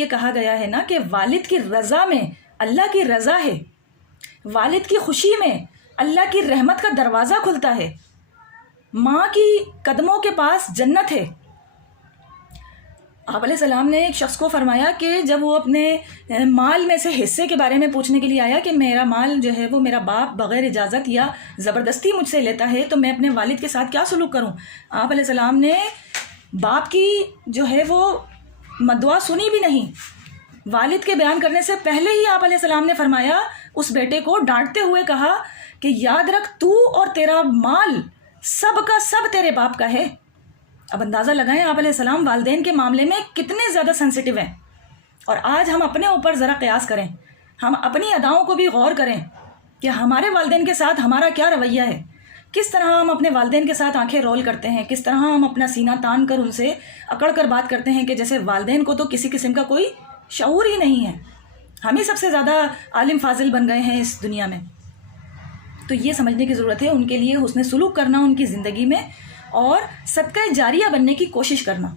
یہ کہا گیا ہے نا کہ والد کی رضا میں اللہ کی رضا ہے، والد کی خوشی میں اللہ کی رحمت کا دروازہ کھلتا ہے، ماں کی قدموں کے پاس جنت ہے۔ آپ علیہ السلام نے ایک شخص کو فرمایا کہ جب وہ اپنے مال میں سے حصے کے بارے میں پوچھنے کے لیے آیا کہ میرا مال جو ہے وہ میرا باپ بغیر اجازت یا زبردستی مجھ سے لیتا ہے تو میں اپنے والد کے ساتھ کیا سلوک کروں، آپ علیہ السلام نے باپ کی جو ہے وہ مدعا سنی بھی نہیں، والد کے بیان کرنے سے پہلے ہی آپ علیہ السلام نے فرمایا، اس بیٹے کو ڈانٹتے ہوئے کہا کہ یاد رکھ تو اور تیرا مال سب کا سب تیرے باپ کا ہے۔ اب اندازہ لگائیں آپ علیہ السلام والدین کے معاملے میں کتنے زیادہ سینسٹیو ہیں، اور آج ہم اپنے اوپر ذرا قیاس کریں، ہم اپنی اداؤں کو بھی غور کریں کہ ہمارے والدین کے ساتھ ہمارا کیا رویہ ہے، کس طرح ہم اپنے والدین کے ساتھ آنکھیں رول کرتے ہیں، کس طرح ہم اپنا سینہ تان کر ان سے اکڑ کر بات کرتے ہیں کہ جیسے والدین کو تو کسی قسم کا کوئی شعور ہی نہیں ہے، ہم ہی سب سے زیادہ عالم فاضل بن گئے ہیں اس دنیا میں۔ تو یہ سمجھنے کی ضرورت ہے ان کے لیے حسن سلوک کرنا ان کی زندگی میں، اور صدقہ جاریہ بننے کی کوشش کرنا۔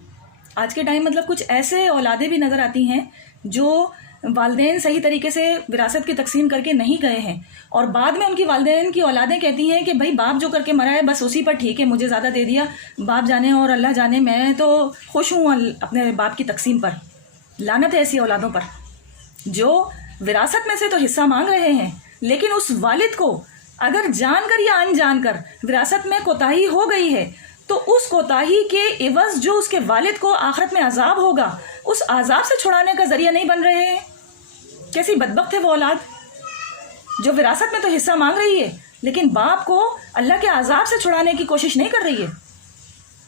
آج کے ٹائم مطلب کچھ ایسے اولادیں بھی نظر آتی ہیں جو والدین صحیح طریقے سے وراثت کی تقسیم کر کے نہیں گئے ہیں، اور بعد میں ان کی والدین کی اولادیں کہتی ہیں کہ بھائی باپ جو کر کے مرا ہے بس اسی پر ٹھیک ہے، مجھے زیادہ دے دیا، باپ جانے اور اللہ جانے، میں تو خوش ہوں اپنے باپ کی تقسیم پر۔ لعنت ہے ایسی اولادوں پر جو وراثت میں سے تو حصہ مانگ رہے ہیں، لیکن اس والد کو اگر جان کر یا انجان کر وراثت میں کوتاہی ہو گئی ہے تو اس کوتاہی کے عوض جو اس کے والد کو آخرت میں عذاب ہوگا، اس عذاب سے چھڑانے کا ذریعہ نہیں بن رہے ہیں۔ کیسی بدبخت ہے وہ اولاد جو وراثت میں تو حصہ مانگ رہی ہے لیکن باپ کو اللہ کے عذاب سے چھڑانے کی کوشش نہیں کر رہی ہے،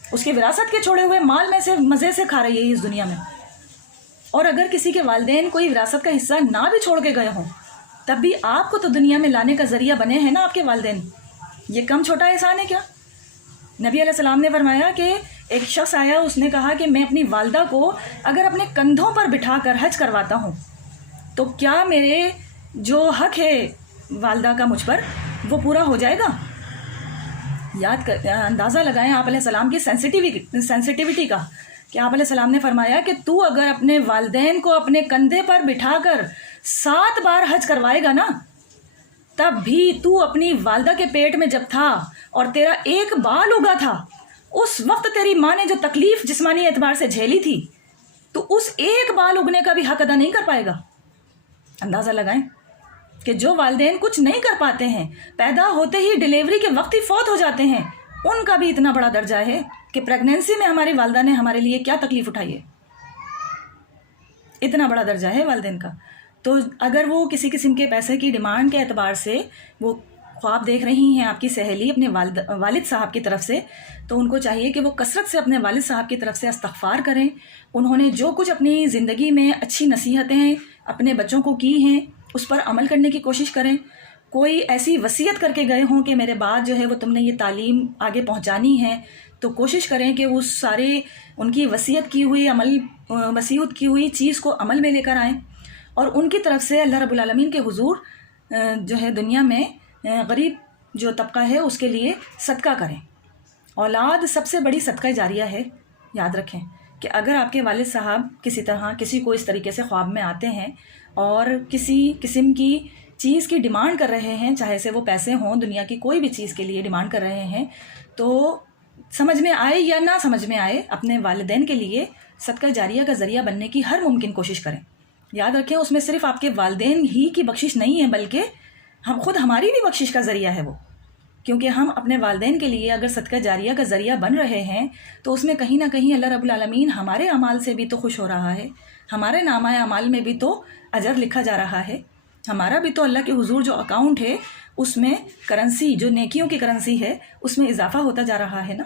اس کے وراثت کے چھوڑے ہوئے مال میں سے مزے سے کھا رہی ہے اس دنیا میں۔ اور اگر کسی کے والدین کوئی وراثت کا حصہ نہ بھی چھوڑ کے گئے ہوں تب بھی آپ کو تو دنیا میں لانے کا ذریعہ بنے ہیں نا آپ کے والدین، یہ کم چھوٹا احسان ہے کیا؟ نبی علیہ السلام نے فرمایا کہ ایک شخص آیا، اس نے کہا کہ میں اپنی والدہ کو اگر اپنے کندھوں پر بٹھا کر حج کرواتا ہوں تو کیا میرے جو حق ہے والدہ کا مجھ پر وہ پورا ہو جائے گا؟ اندازہ لگائیں آپ علیہ السلام کی سینسٹیوٹی کا، کہ آپ علیہ السلام نے فرمایا کہ تو اگر اپنے والدین کو اپنے کندھے پر بٹھا کر 7 بار حج کروائے گا نا، تب بھی تو اپنی والدہ کے پیٹ میں جب تھا اور تیرا ایک بال اگا تھا، اس وقت تیری ماں نے جو تکلیف جسمانی اعتبار سے جھیلی تھی تو اس ایک بال اگنے کا بھی حق ادا نہیں کر پائے گا۔ اندازہ لگائیں کہ جو والدین کچھ نہیں کر پاتے ہیں، پیدا ہوتے ہی ڈیلیوری کے وقت ہی فوت ہو جاتے ہیں، ان کا بھی اتنا بڑا درجہ ہے کہ پریگنینسی میں ہماری والدہ نے ہمارے لیے کیا تکلیف اٹھائی ہے، اتنا بڑا درجہ ہے والدین کا۔ تو اگر وہ کسی قسم کے پیسے کی ڈیمانڈ کے اعتبار سے وہ خواب دیکھ رہی ہیں آپ کی سہیلی اپنے والد صاحب کی طرف سے، تو ان کو چاہیے کہ وہ کثرت سے اپنے والد صاحب کی طرف سے استغفار کریں۔ انہوں نے جو کچھ اپنی زندگی میں اچھی نصیحتیں اپنے بچوں کو کی ہیں اس پر عمل کرنے کی کوشش کریں۔ کوئی ایسی وصیت کر کے گئے ہوں کہ میرے بعد جو ہے وہ تم نے یہ تعلیم آگے پہنچانی ہے، تو کوشش کریں کہ اس سارے ان کی وصیت کی ہوئی چیز کو عمل میں لے کر آئیں، اور ان کی طرف سے اللہ رب العالمین کے حضور جو ہے دنیا میں غریب جو طبقہ ہے اس کے لیے صدقہ کریں۔ اولاد سب سے بڑی صدقہ جاریہ ہے۔ یاد رکھیں کہ اگر آپ کے والد صاحب کسی کو اس طریقے سے خواب میں آتے ہیں اور کسی قسم کی چیز کی ڈیمانڈ کر رہے ہیں، چاہے سے وہ پیسے ہوں، دنیا کی کوئی بھی چیز کے لیے ڈیمانڈ کر رہے ہیں، تو سمجھ میں آئے یا نہ سمجھ میں آئے اپنے والدین کے لیے صدقہ جاریہ کا ذریعہ بننے کی ہر ممکن کوشش کریں۔ یاد رکھیں اس میں صرف آپ کے والدین ہی کی بخشش نہیں ہے بلکہ ہماری بھی بخشش کا ذریعہ ہے وہ، کیونکہ ہم اپنے والدین کے لیے اگر صدقہ جاریہ کا ذریعہ بن رہے ہیں تو اس میں کہیں نہ کہیں اللہ رب العالمین ہمارے اعمال سے بھی تو خوش ہو رہا ہے، ہمارے نامہ اعمال میں بھی تو اجر لکھا جا رہا ہے، ہمارا بھی تو اللہ کے حضور جو اکاؤنٹ ہے اس میں کرنسی جو نیکیوں کی کرنسی ہے اس میں اضافہ ہوتا جا رہا ہے نا۔